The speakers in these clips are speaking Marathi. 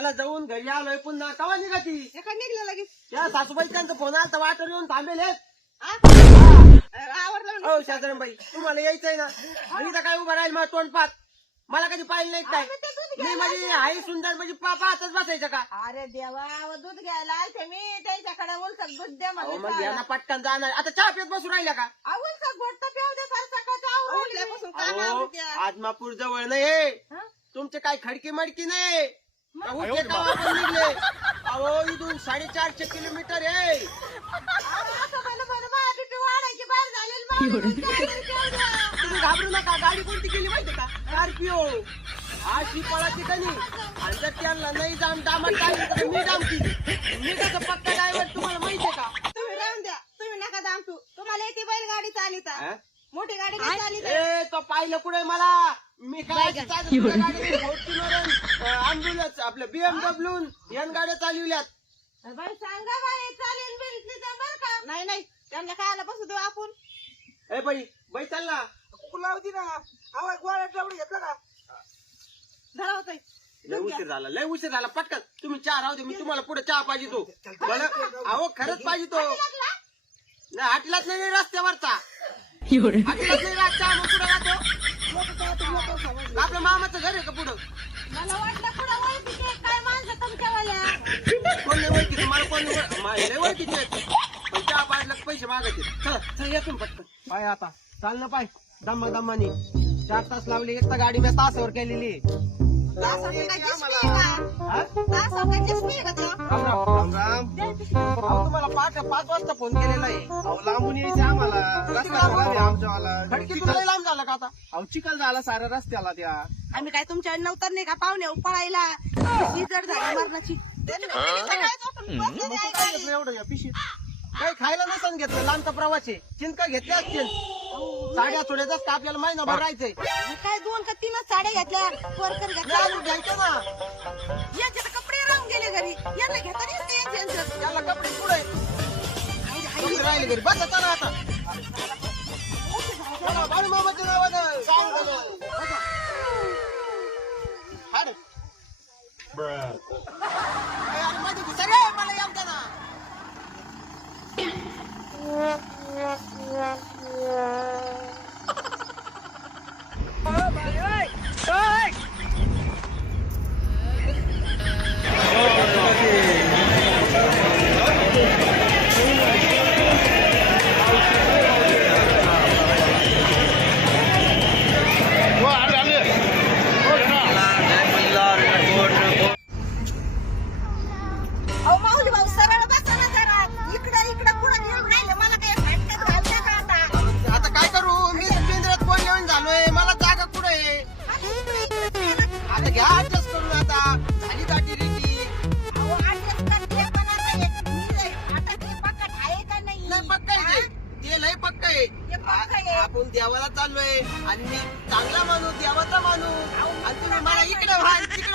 झालं जाऊन घरी आलोय पुन्हा कवा निघा ती एका निघलं लगेच. त्या सासूबाई त्यांचा फोन आला वाटर येऊन थांबेल. आ? आवरलं. हो शास्त्रीबाई तुम्हाला यायचंय ना? मी तर काय उभं राहील मला तोंड पाहत मला कधी पाहिलं नाही काय? नाही घ्यायला म्हणजे आई सुंदर म्हणजे पा- पाहतच बसायचं का? अरे देवा अहो, दूध घ्यायला आलते मी. त्यांच्याकडे उलसक दूध द्या अहो, म्हणलं मग यांना पटकन जाणार. आता चहा पित बसू राहिल्या का? उलसक घोट प्याव दे फार सकाळचं उठल्यापासून काम अहो, आवडत्या. आदमापूर जवळ नाही हं? तुमचे काय खडकी मडकी नाही उठले का आपण निघले. अहो इथून साडेचारशे किलोमीटर आहे. तुम्ही घाबरू नका. गाडी कोणती केली माहिती का? स्कॉर्पिओ हा शिपाळाची कनी आणि जर त्यांना नाही जाम डामात टाकली तर मी डामती मी कसं पक्का ड्रायव्हर तुम्हाला माहितीये का? तुम्ही राहून द्या. तुम्ही नका दामटू. तुम्हाला येते बैलगाडी चालिता हा? मोठी गाडी नाही चालित ए तो पाहिलं कुठे मला? मी काय अँब्युलन्स आपलं बीएमडब्ल्यू यान गाड्या चालविल्यात. बाई सांगा बाई चालेल बिल बरं का? नाही नाही त्यांना खायला बसू देऊ आपण. ए बाई बाई चाल ना. लावती ना. आवाज गोळ्या तेवढी घेतला का? धरा होतोय. लय उशीर झाला लय उशीर झाला. पटकन तुम्ही चहा राहू दे मी तुम्हाला पुढे चहा पाहिजे तो. मला अहो खरंच पाहिजे तो. नाही हाटलाच नाही रस्त्यावरचा. हाटलाच नाही मग पुढे राहतो आपल्या मामाचं घर आहे का पुढं? मला वाटलं ओळखीचे आहेत? काय माणसं तुमच्यावाल्या कोण नाही मला कोण मा- लय ओळखीचे आहेत पण पैसे मागायचे. चला चल येतो पटकन. पाय आता. चाल ना पाय. दम्मा दम्मानी चार तास लावले एक तर गाडी मी तासावर केलेली हा? राम राम. राम अहो तुम्हाला पाच पाच वाजता फोन केलेला आहे. अहो लांबून यायचे आम्हाला. रस्ता खराब आहे आमच्यावाला खडकी तुला लय लांब झाला का आता? अहो चिखल झाला साऱ्या रस्त्याला त्या. आम्ही काय तुमच्या नव्हतं नाही का पाहुणे पळायला. जर झाली मरणाची. घेतलं एवढं या पिशीत? काही खायला नसन घेतलं. लांबचा प्रवास आहे. चिंका घेतल्या असतील. साड्या थोड्या जास्त आपल्याला महिनाभर राहायचंय? मग काय दोन का तीनच साड्या घेतल्या? वर्कर घेतल्या. अजून घ्यायचं ना. यांचे तर कपडे राहून गेले घरी. यांना घेता नाही येत यांचे. त्याला कपडे पुढे. कपडे राहिले घरी. बस आता. नावानं. सांग झालं. बसा. हाड.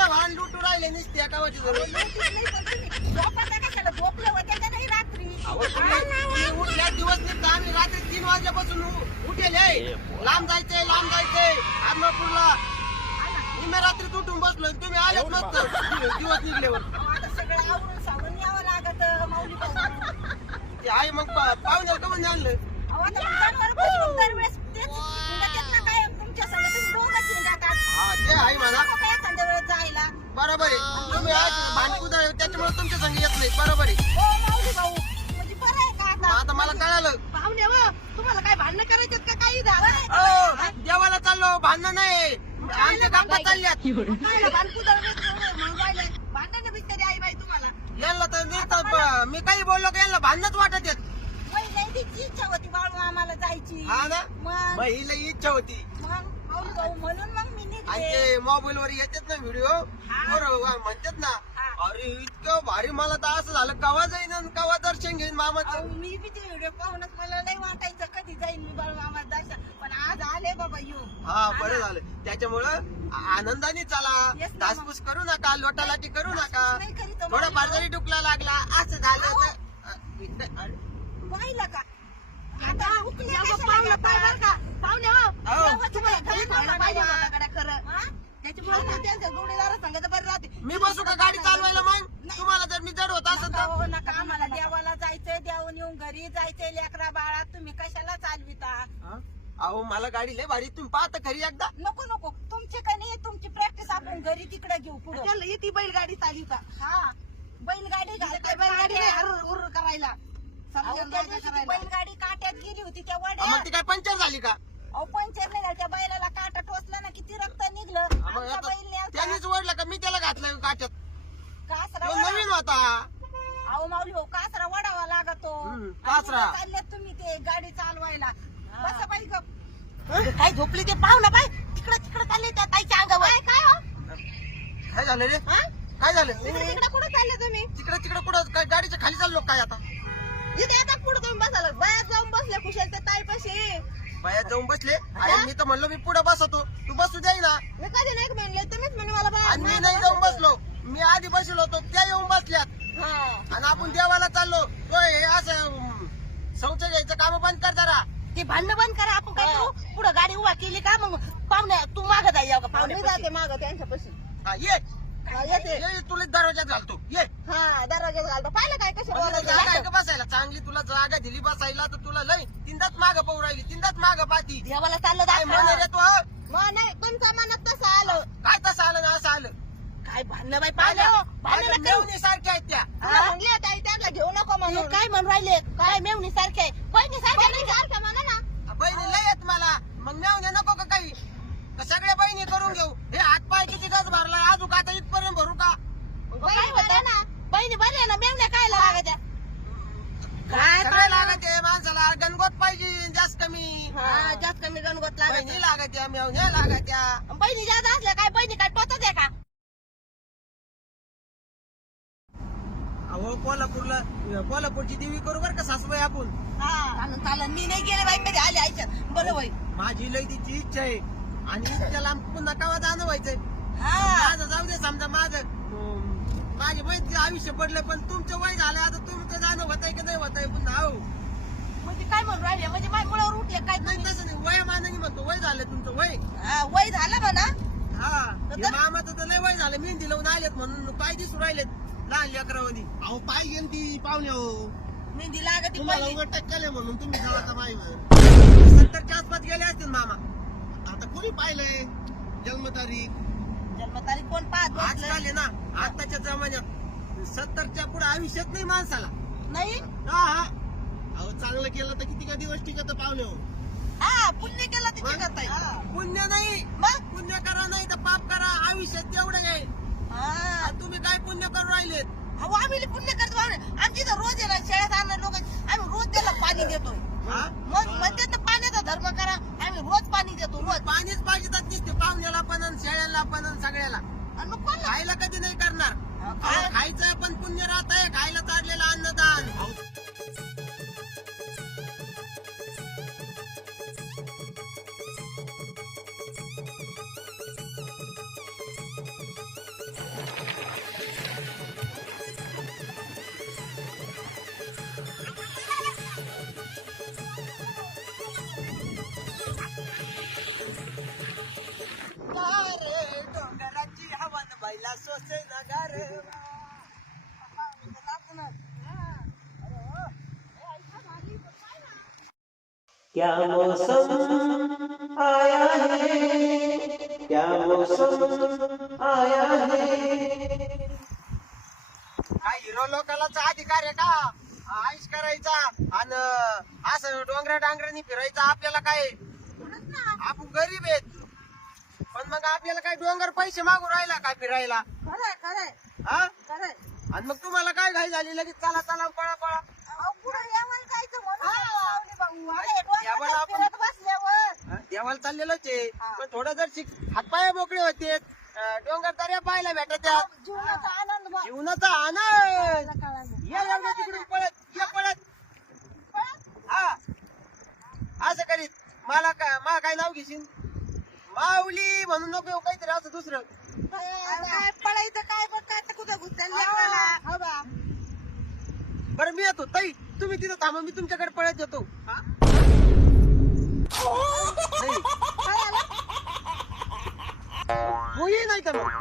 वाहन तिकडे वाहन लुटू राहिले नुसते एका वाटी उठल्या दिवस निघता आम्ही रात्री तीन वाजल्यापासून उठेल हे. लांब जायचंय लांब जायचंय. आदमापूरला. निम्या रात्री उठून बसलोय तुम्ही आलेच नसतं. दिवस निघल्यावर. ते आहे मग पा- पाहुण्याला का म्हणजे आणलं. बरोबर आहे. तुम्ही भांडकुदळ त्याच्यामुळे तुमच्या संग येत नाही बरोबर आहे. हो माऊली भाऊ. म्हणजे बरं आहे का आता? आता मला कळालं. पाहुणे हो तुम्हाला काय भांडणं करायच्यात का? काही झालं अहो, देवाला चाललो भांडणं नाही. आमच्या गप्पा चालल्यात. काय भांडकुदळ भांडणं बिचारी आई बाई तुम्हाला. यांना तर ब- मी काही बोललो का यांना भांडणच वाटत येत. इच्छा होती बाळू आम्हाला जायची. हा ना? मग? मग ही लई इच्छा होती. मग? माऊली भाऊ म्हणून मग आणि ते मोबाईल वर येतात ना व्हिडिओ बरोबर म्हणतात ना अरे इतकं भारी मला तर असं झालं. कवा जाईन आणि कवा दर्शन घेईन मामाचं? अहो, मी बी ते व्हिडिओ पाहूनच मला नाही वाटायचं कधी जाईन मी मामा दर्शन. पण आज आले बाबा येऊ हा बरं झालं. त्याच्यामुळं आनंदाने चला. धासपूस करू नका लोटालाटी करू नका. थोडा बाजारी डुकला लागला. असं झालं तर पाहिलं का आता उकले कशाला घेता? पाहुणे हो, हो. तेव्हा तुम्हाला घरी थांबलं पाहिजे मला गड्या खरं. हा? त्याच्यामुळे ते त्यांच्या जोडीदार संगत बरं राहते मी बसू का गाडी चालवायला मग? तुम्हाला जर मी जड होत नका तर? हो, नका आम्हाला देवाला जायचंय देवान येऊन घरी जायचंय लेकरा बाळा तुम्ही कशाला चालविता? अहो मला गाडी लय भारी तुम्ही पाहता खरी एकदा. नको नको. तुमची का नाही तुमची प्रॅक्टिस आपण घरी तिकडे घेऊ पुढे. येते बैलगाडी चालविता हा. बैलगाडी घालते बैलगाडी करायला. ती बैलगाडी काट्यात गेली होती त्या हा, वाड्यात मग ती काय पंचर झाली का? अहो पंचर नाही झालं, त्या बैलाला काटा टोचला ना किती रक्त निघलं. हा, मग आमचा आता बैल. त्यांनीच ओढला का? मी त्याला घातलं काट्यात? कासरा तो वडा- नवीन होता. अहो माऊली हो कासरा वडावा लागतो? हम्म, आणि कासरा. कुठं चालल्यात तुम्ही ते गाडी चालवायला. बसा बाई गप. काय झोपली ते? पाहू ना बाई. तिकडे तिकडे चालले त्या ताईच्या अंगावर. काय हो? काय झालं रे? हा? काय झालं? तिकडे तिकडे कुठं चालले तुम्ही? तिकडे तिकडे कुठं? काय गाडीच्या खाली चाललो काय आता? इथे आता पुढे तुम्ही बसाल? बायात जाऊन बसल्या कुशल त्या ताईपाशी. बायात जाऊन बसले. अरे मी तर म्हणलो मी पुढे बसवतो तू बसू द्याय ना. मी कधी नाही म्हणले तुम्हीच म्हणे मला आणि मी नाही जाऊन बसलो. मी आधी बसलो होतो त्या येऊन बसल्यात. हा. आणि आपण देवाला चाललो. तो हे असं शौच घ्यायचं काम बंद कर जरा. ते भांडण बंद करा आपण काय करू? पुढे गाडी उभा केली का मग पाहुण्या तू माग का पाहुणे जाते माग त्यांच्यापाशी. हा ये. येते ये तुला दरवाज्यात घालतो. ये. हा दरवाज्यात घालतो. पाहिलं काय कसं तुला जागा आहे का बसायला? चांगली तुला जागा दिली बसायला तर तुला लय तीनदाच माग पाहू राहिली तीनदाच माग पाहती. देवाला चाललं काय म्हण रे दाखव तू हं? मग नाही तुमच्या मनात तसं आलं. काय तसं आलं ना असं आलं? काय भांडणं बाई पाहिलं? भांडणं मेवणी सारख्या आहेत त्या. म्हणले ताई त्यांना घेऊ नको म्हणून. काय म्हणून राहिले? काय? मेवणी सारखे बहिणी सारख्या सारख्या म्हणा ना. बहिणी लय आहेत मला मग मेवण्या नको का काही का सगळ्या बहिणी करून घेऊ हे हात पाय किती गज भरलाय अजून आता इथपर्यंत भरू का काय होतं ना बहिणी बरे ना मेवण्या काय लागायच्या काय सगळं लागत आहे माणसाला गणगोत पाहिजे जास्त कमी हा, जास्त कमी गणगोत बहिणी लागत लागत या मेवण्या लागत या बहिणी जास्त असल्या काय बहिणी काय टोचत आहे का अहो कोल्हापूरला कोल्हापूरची देवी करू बर का सासूबाई आपण चालन चालन मी नाही गेले बाई कधी आले आयच्यात बरं होय माझी लय तिची इच्छा आहे. आणि त्याला पुन्हा कवा जाणं व्हायचंय हा. माझं जाऊ दे समजा माझं. अं, माझे माहिती आयुष्य पडलं पण तुमचं वय झालं आता तुमचं जाणं होतंय की नाही होतंय पुन्हा हो. म्हणजे काय म्हणून राहिले? म्हणजे माझ्या मुळावर उठले काय नाही तुम्ही? तसं नाही. वयामानाने म्हणतो वय झालं तुमचं वय. हा, वय झालं म्हणा. हा. तर- हे मामाचं तर लय वय झालं मेहंदी लावून आलेत म्हणून पाय दिसून राहिलेत. लहान लेकरावधी अहो पाय गेली ती पाहुणे हो मेहंदी लागत तुम्हाला उघड टक्कले म्हणून तुम्ही आता माईवर सत्तरच्या आसपास गेले असतील मामा. आता कुणी पाहिलंय? जन्मतारीख. जन्मतारीख कोण पाहत? आजकाल आहे ना. आताच्या जमान्यात. सत्तरच्या पुढे आयुष्यात नाही माणसाला. नाही? हा हा. अहो चांगलं केलं तर किती का दिवस टिकत पाहुणे हो. हा पुण्य केलं ते मग? करता येईल पुण्य नाही. मग? पुण्य करा नाही तर पाप करा. आयुष्यात तेवढं. आणि तुम्ही काय पुण्य करू राहिलेत? अहो आम्ही पुण्य करतो आम्ही आमची तर रोज आहे ना शेळ्यात आणणार लोक आम्ही रोज त्याला पाणी देतोय. हा? मग म्हणतात ना पाण्याचा धर्म करा. आम्ही रोज पाणी देतो रोज. पाणीच पाहिजे तर दिसते पाहुण्याला पण आणि शेळ्याला पण आणि सगळ्याला. आणि मग कोण खायला कधी नाही करणार. काय? खायचं क्या मौसम आया है? क्या मौसम आया है? काय हिरो लोकांचा अधिकार आहे का? आयुष करायचा आणि असं डोंगरा डांगरांनी फिरायचं आपल्याला काय? आपण गरीब आहेत. पण मग आपल्याला काय डोंगर पैसे मागून राहिला काय फिरायला? खरंय खरंय. हा? खरंय. आणि मग तुम्हाला काय घाई झाली? लगेच चला चला पळा पळा. हा, देवाला चाललेलंच आहे. हा. पण थोडं जर शिक हातपाय मोकळे होते डोंगर दर्या पाहायला भेटत जीवनाचा आनंद. जीवनाचा आनंद. या एवढ्या तिकडून पळत ये पळत. हा. असं करीत. मला काय मला काय नाव घेशील? माऊली म्हणून नको येऊ काहीतरी असं दुसरं. पळायचं काय बघ काय कुठं. हो बा. बरं मी येतो. ताई. तुम्ही तिथं थांबा मी तुमच्याकडे पळत येतो हा? नाही. काय आलं? होई नाही तर मग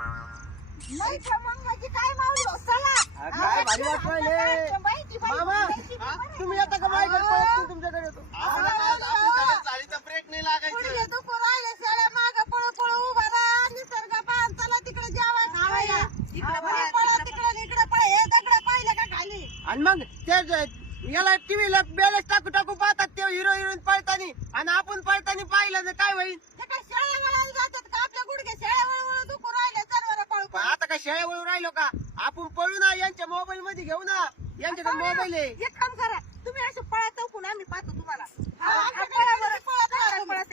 नाही तर मग काय मावली हो, चला. आ, काय भारी वाटू राहिले. आम्हाला माहिती बाई, मामा माहिती हा? बाई. तुम्ही येता का माझ्याकडे पळत मी तुमच्याकडे येतो आपल्या गावात आपली गाडी चालीचा ब्रेक नाही लागायचं पुढे दुखू राहिले शेळ्या मागं पळू पळू उभा राहा निसर्ग पाहून चला तिकडे जेवाय खावायला इकडे पळा तिकडे इकडे पळा हे दगड पाहिले का खाली आणि मग ते जे- याला टीव्हीला बॅलेन्स टाकू टाकू पाहतात ते हिरो हिरोईन पळतानी. आणि आपण पळतानी पाहिलं ना काय होईल ते काय शेळ्या वळायला जातात का? आपल्या गुडघे शेळ्या वळवळ दुखू राहिले जनावर पळू पण आता काय शेळ्या वळून राहिलो का? आपण पळू ना यांच्या मोबाईल मध्ये घेऊ ना. यांच्याकडे मोबाईल आहे. एक काम करा. तुम्ही असे पळत चौकून आम्ही पाहतो तुम्हाला.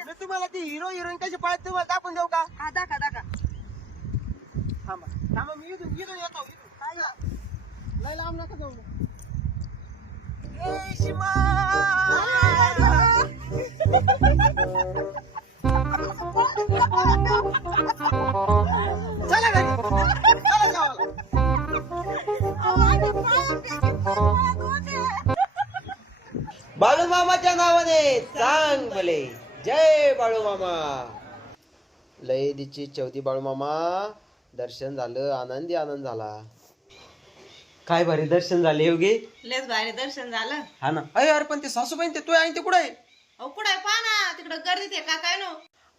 मी तुम्हाला ती हिरो हिरोईन कशी पळत तुम्हाला दाखवून देऊ का? हा दाखा दाखा थांबा. थांबा मी इथून इथून येतो इथून. लय लांब नका जाऊ ए शिमा चला घरी चला जेवायला. बाळू मामाच्या नावाने चांग भले जय बाळू मामा लय दिची चौथी बाळू मामा दर्शन झालं आनंदी आनंद झाला. काय भारी दर्शन झाले योगी? लेच भारी दर्शन झालं. हा ना. अरे अरे पण ते सासूबाई ते तू आहे ते कुठे आहे? अहो कुठे पहा ना तिकडं गर्दीत आहे का काय नो?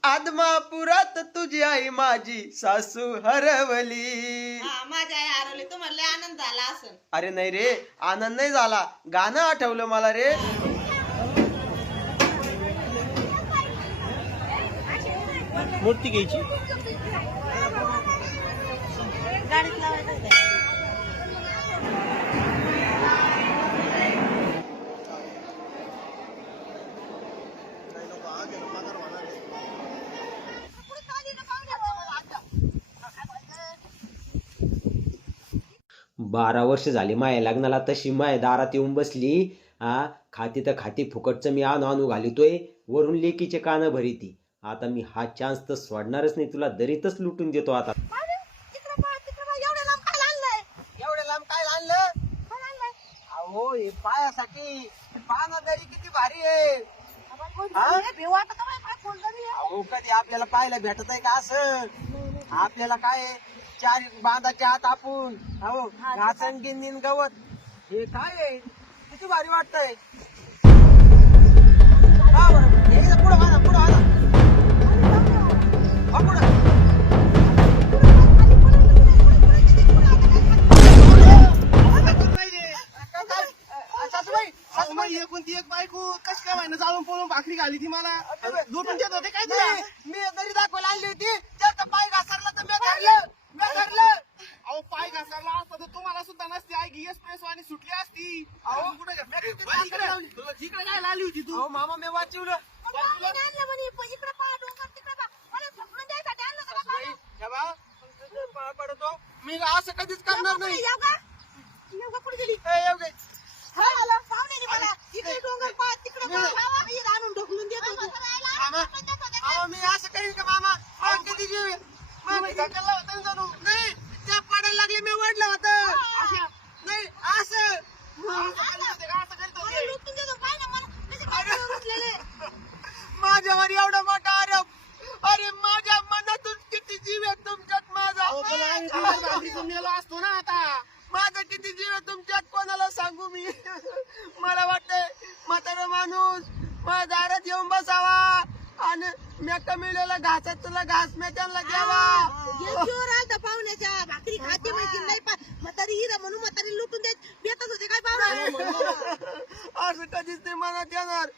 आदमापुरात तुझी आई माझी सासू हरवली. हा माझी आई हरवली. तुम्हाला लय आनंद झाला असन अरे नाही रे आनंद नाही झाला. गाणं आठवलं मला रे. मूर्ती घ्यायची. गाडीत लावायचं. बारा वर्ष झाली माया लग्नाला तशी माय दारात येऊन बसली. हा खाती तर खाती फुकटचं मी आणू आणू घालितोय. वरून लेकीचे कानं भरीती. आता मी हा चान्स तर सोडणारच नाही. तुला दरीतच लुटून देतो आता एवढे लांब काय आणलं अहो हे पायासाठी पाना तरी किती भारी आहे. अहो कधी आपल्याला पाहायला भेटत आहे का असं? आपल्याला काय आहे? चार बांधाच्या आत आपण हो घासन गिंदीन गवत. हे काय आहे? किती भारी वाटतंय. तिकडे काय आली होती तू मामा मी वाचवलं. पडतो मी असं कधीच करणार नाही. मामा अहो मी असं करीन का मामा? अहो, जीव मी नाही त्या पडायला लागले मी ओढलं होतं नाही असं माझ्यावर एवढा मोठा आरोप अरे माझ्या मनातून किती जीव आहे तुमच्यात माझा अहो, पण आम्ही तुझ्या भाकरीचं मेलो असतो ना आता माझा किती जीव आहे तुमच्यात कोणाला सांगू मी मला वाटतंय म्हातारा माणूस माझ्या दारात येऊन बसावा आणि मी कमिलेला घासात तुला घास मी त्यांना द्यावा पाहुण्याच्या भाकरी खाते माहिती नाही पा म्हातारी हिरा म्हणून म्हातारी लुटून देत. बेतच होते काय पाहुणे असं कधीच नाही मनात येणार.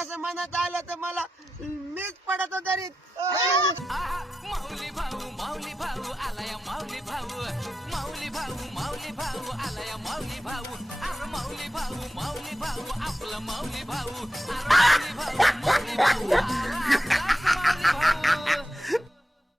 असं मनात आलं तर मला मीच पडत तरी माऊली भाऊ माऊली भाऊ आलाय माऊली भाऊ. माऊली भाऊ माऊली भाऊ आलाय माऊली भाऊ. अरे माऊली भाऊ माऊली भाऊ आपला माऊली भाऊ. अरे माऊली भाऊ माऊली भाऊ.